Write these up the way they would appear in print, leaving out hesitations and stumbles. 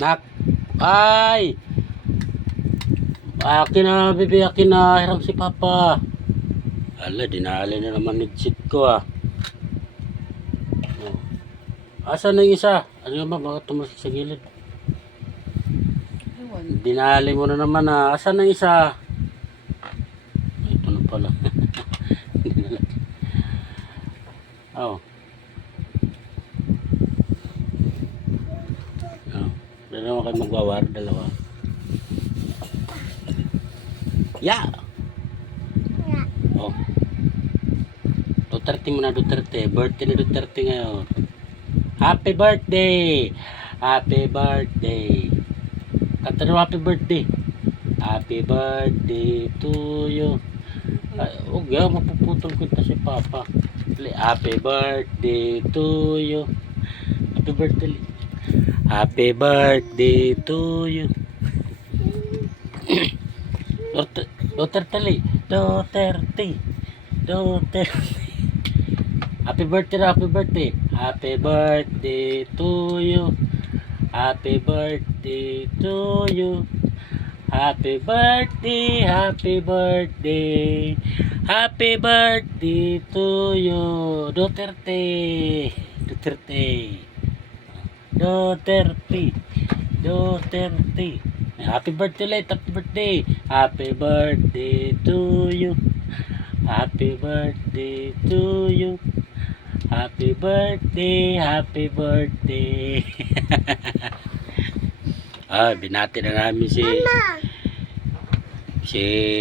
Nak. Ay! Akin na, bibi. Akin na. Hiram si Papa. Ala, dinali na naman ni Chit ko ah. Oh. Asan na yung isa? Ano naman, bakit tumasik sa gilid? Dinali mo na naman ah. Asan na yung isa? Ito na pala. Oh. Oh. Dalawa kayo magwawar, dalawa. Yeah. Oh. Duterte mo na, Duterte. Birthday ni Duterte ngayon. Happy birthday! Happy birthday! Kanta mo happy birthday. Happy birthday to you. Huwag yan, mapuputol ko ito si Papa. Happy birthday to you. Happy birthday. Happy birthday to you. Duterte. Happy birthday na, happy birthday. Happy birthday to you. Happy birthday to you. Happy birthday, happy birthday. Happy birthday to you. Duterte. Happy birthday ulit, happy birthday. Happy birthday to you. Happy birthday to you. Happy birthday, happy birthday. Binati na namin si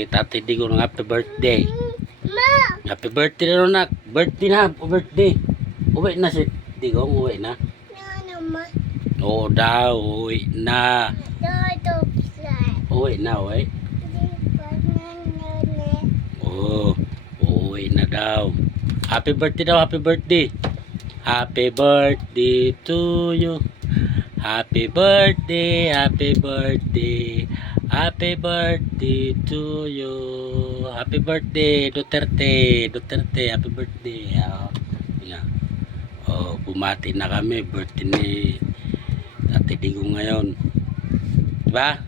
Tatay Digo ng happy birthday. Happy birthday na nak. Birthday na, birthday. Uwi na si Digong, uwi na. Oo daw, uwi na. Uwi na, uwi. Oo, uwi na daw. Happy birthday daw, happy birthday. Happy birthday to you. Happy birthday, happy birthday. Happy birthday to you. Happy birthday, Duterte. Happy birthday. Bumati na kami. Birthday ni Tatay Digong ngayon. Diba?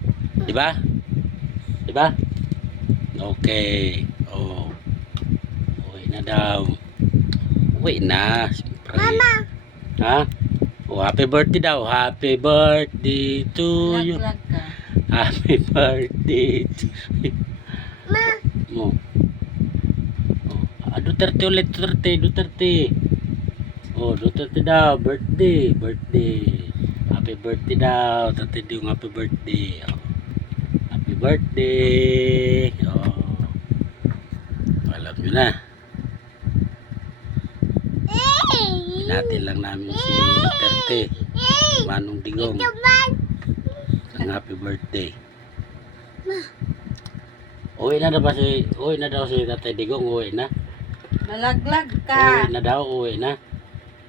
Okay. Uwi na daw. Uwi na. Siyempre. Mama. Ha? Happy birthday daw. Happy birthday to you. Happy birthday to you. Ma. Duterte ulit. Duterte. Duterte daw. Birthday. Happy birthday daw. Tatay Digong happy birthday. Happy birthday. Alam nyo na. Natin lang namin si Duterte, Manong Digong, ng happy birthday. Uwi na daw si Tatay Digong, uwi na. Malaglag ka. Uwi na.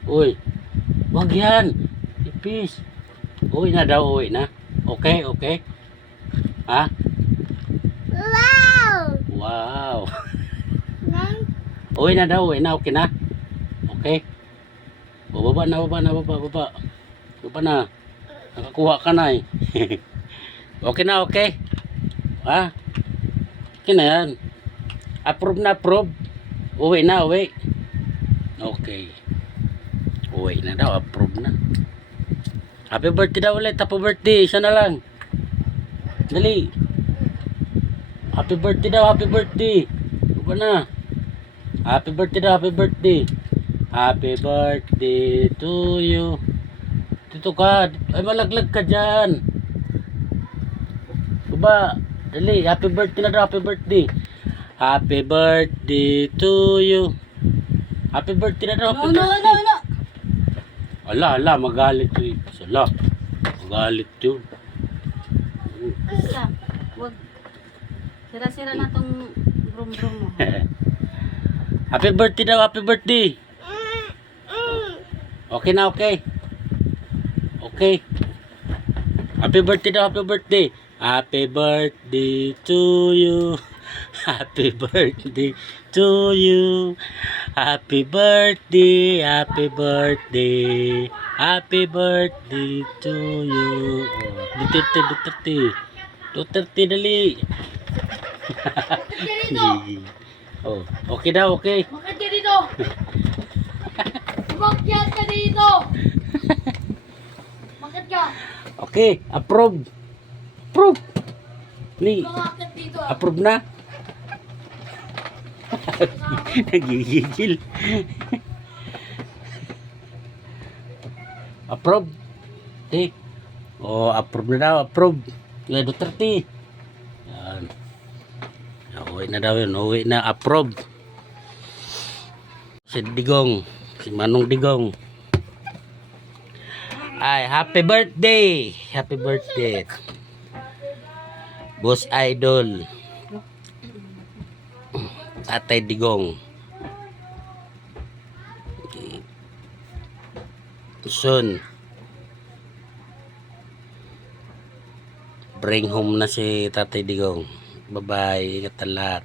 Uy, wag yan. Ipis. Uwi na. Okay. Ha? Wow. Uwi na, okay na. Okay. Baba na. Nakakuha ka na eh. Okay na, okay. Ha? Okay na yan. Approve. Uwi na. Okay. Uwi na daw, approve na. Happy birthday daw ulit, happy birthday. Isa na lang. Dali. Happy birthday daw, happy birthday. Baba na. Happy birthday daw, happy birthday. Happy birthday to you. Dito ka. Ay, malaglag ka dyan. Baba. Dali. Happy birthday na daw. Happy birthday. Happy birthday to you. Happy birthday na daw. Happy birthday. No. Ala. Magalit yun. Magalit yun. Wag. Sira-sira na tong room mo. Happy birthday daw. Happy birthday. Okay na, okay. Happy birthday daw, happy birthday. Happy birthday to you. Happy birthday to you. Happy birthday. Happy birthday to you. Oh, Duterte, Duterte. Duterte, dali. Gigi. Oh, okay daw, okay. Bakit ka dito? Umakyat ka dito! Bakit ka? Okay, approve. Approve. Ni, Umakyat dito. approve na. Nagigigil. Approve. Eh. Oh, approve na daw, approve. Nga Duterte. Yan. Uwi na daw yun, uwi na, approve. Si Digong, si Manong Digong. Ay, happy birthday! Happy birthday. Boss Idol. Tatay Digong. Soon. Bring home na si Tatay Digong. Bye-bye. Ingat ang lahat.